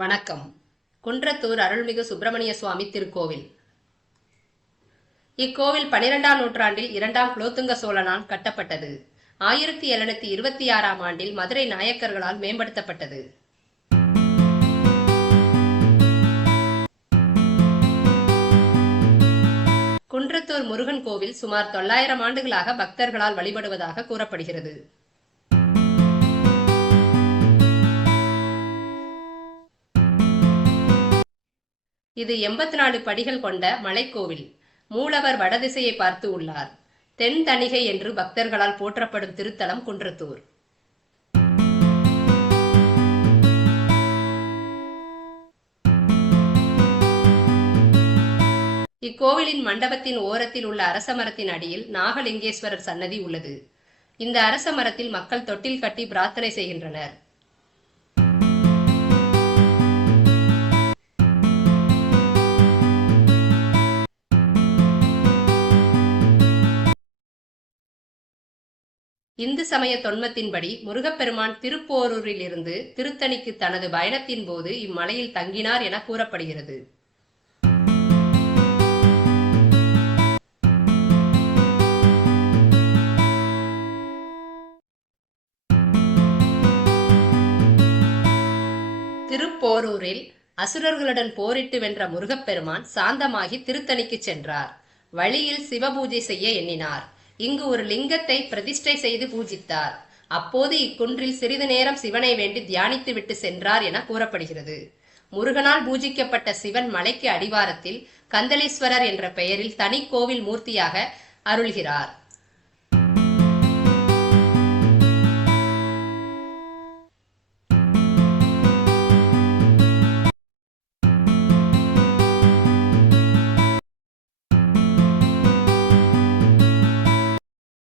வணக்கம். குன்றத்தூர் அருள்மிகு சுப்பிரமணிய சுவாமி திருக்கோவில். இக்கோவில் 12ஆம் நூற்றாண்டில் 2ஆம் குலோத்துங்க சோழனால் கட்டப்பட்டது. 1726ஆம் ஆண்டில் மதுரை நாயக்கர்களால் மேம்படுத்தப்பட்டது. குன்றத்தூர் முருகன் கோவில் சுமார் 900 ஆண்டுகளாக பக்தர்களால் வழிபடுவதாக கூறப்படுகிறது. இது 84 படிகள் கொண்ட மலைக்கோவில். மூலவர் வடதிசையை பார்த்து உள்ளார். தென் தணிகை என்று பக்தர்களால் போற்றப்படும் திருத்தலம் குன்றத்தூர். இக்கோவிலின் மண்டபத்தின் ஓரத்தில் உள்ள அரச மரத்தின் அடியில் நாகலிங்கேஸ்வரர் சன்னதி உள்ளது. இந்த அரச மரத்தில் மக்கள் தொட்டில் கட்டி பிரார்த்தனை செய்கின்றனர். இந்து சமய தொன்மத்தின்படி முருகப்பெருமான் திருப்போரூரில் இருந்து திருத்தணிக்கு தனது பயணத்தின் போது இம்மலையில் தங்கினார் என கூறப்படுகிறது. திருப்போரூரில் அசுரர்களுடன் போரிட்டு வென்ற முருகப்பெருமான் சாந்தமாகி திருத்தணிக்கு சென்றார். வழியில் சிவபூஜை செய்ய எண்ணினார். இங்கு ஒரு லிங்கத்தை பிரதிஷ்டை செய்து பூஜித்தார். அப்போது இக்குன்றில் சிறிது நேரம் சிவனை வேண்டி தியானித்து விட்டு சென்றார் என கூறப்படுகிறது. முருகனால் பூஜிக்கப்பட்ட சிவன் மலைக்கு அடிவாரத்தில் கந்தளீஸ்வரர் என்ற பெயரில் தனி கோவில் மூர்த்தியாக அருள்கிறார்.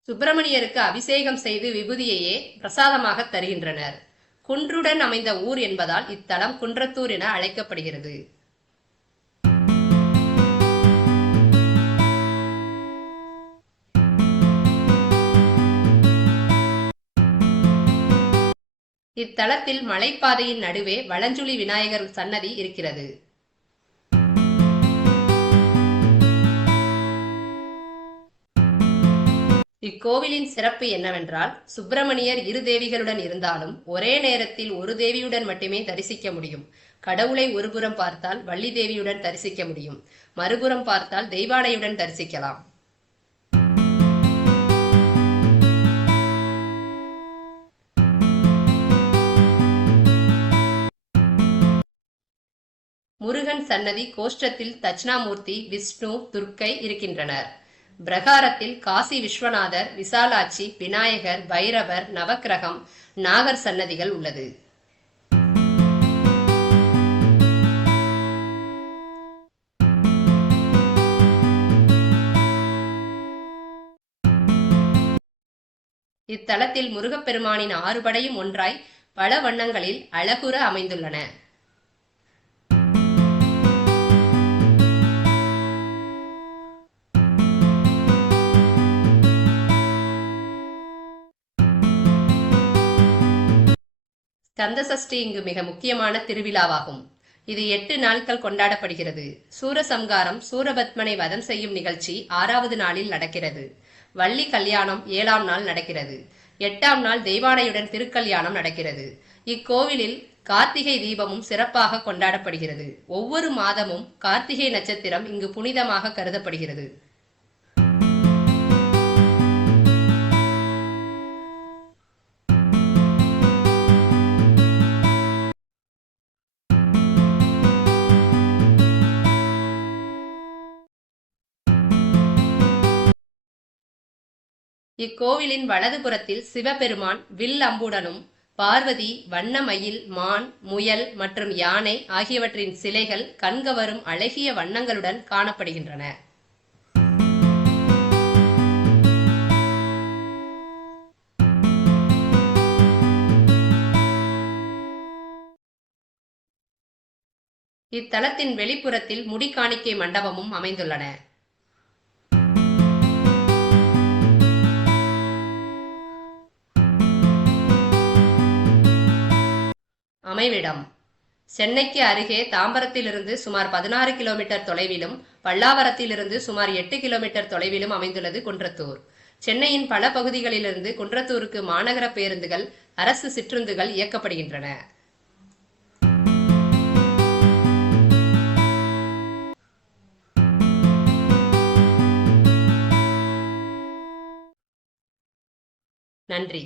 சுப்பிரமணியருக்கு அபிஷேகம் செய்து விபூதியையே பிரசாதமாக தருகின்றனர். குன்றுடன் அமைந்த ஊர் என்பதால் இத்தலம் குன்றத்தூர் என அழைக்கப்படுகிறது. இத்தலத்தில் மலைப்பாதையின் நடுவே வலஞ்சுழி விநாயகர் சன்னதி இருக்கிறது. இக்கோவிலின் சிறப்பு என்னவென்றால், சுப்பிரமணியர் இரு தேவிகளுடன் இருந்தாலும் ஒரே நேரத்தில் ஒரு தேவியுடன் மட்டுமே தரிசிக்க முடியும். கடவுளை ஒருபுறம் பார்த்தால் வள்ளி தேவியுடன் தரிசிக்க முடியும், மறுபுறம் பார்த்தால் தெய்வானையுடன் தரிசிக்கலாம். முருகன் சன்னதி கோஷ்டத்தில் தட்சிணாமூர்த்தி, விஷ்ணு, துர்க்கை இருக்கின்றனர். பிரகாரத்தில் காசி விஸ்வநாதர், விசாலாட்சி, விநாயகர், பைரவர், நவக்கிரகம், நாகர் சன்னதிகள் உள்ளது. இத்தலத்தில் முருகப்பெருமானின் 6 படையும் ஒன்றாய் பல வண்ணங்களில் அழகுற அமைந்துள்ளன. கந்தசஷ்டி இங்கு மிக முக்கியமான திருவிழாவாகும். இது 8 நாட்கள் கொண்டாடப்படுகிறது. சூரசம்காரம், சூரபத்மனை வதம் செய்யும் நிகழ்ச்சி 6வது நாளில் நடக்கிறது. வள்ளி கல்யாணம் 7ஆம் நாள் நடக்கிறது. 8ஆம் நாள் தெய்வானையுடன் திருக்கல்யாணம் நடக்கிறது. இக்கோவிலில் கார்த்திகை தீபமும் சிறப்பாக கொண்டாடப்படுகிறது. ஒவ்வொரு மாதமும் கார்த்திகை நட்சத்திரம் இங்கு புனிதமாக கருதப்படுகிறது. இக்கோவிலின் வலது புறத்தில் சிவபெருமான் வில் அம்புடனும், பார்வதி வண்ண மயில், மான், முயல் மற்றும் யானை ஆகியவற்றின் சிலைகள் கண்கவரும் அழகிய வண்ணங்களுடன் காணப்படுகின்றன. இத்தலத்தின் வெளிப்புறத்தில் முடிக்காணிக்கை மண்டபமும் அமைந்துள்ளன. அமைவிடம் சென்னைக்கு அருகே தாம்பரத்திலிருந்து சுமார் 16 கிலோமீட்டர் தொலைவிலும், பல்லாவரத்திலிருந்து சுமார் 8 கிலோமீட்டர் தொலைவிலும் அமைந்துள்ளது குன்றத்தூர். சென்னையின் பல பகுதிகளிலிருந்து குன்றத்தூருக்கு மாநகர பேருந்துகள், அரசு சிற்றுந்துகள் இயக்கப்படுகின்றன. நன்றி.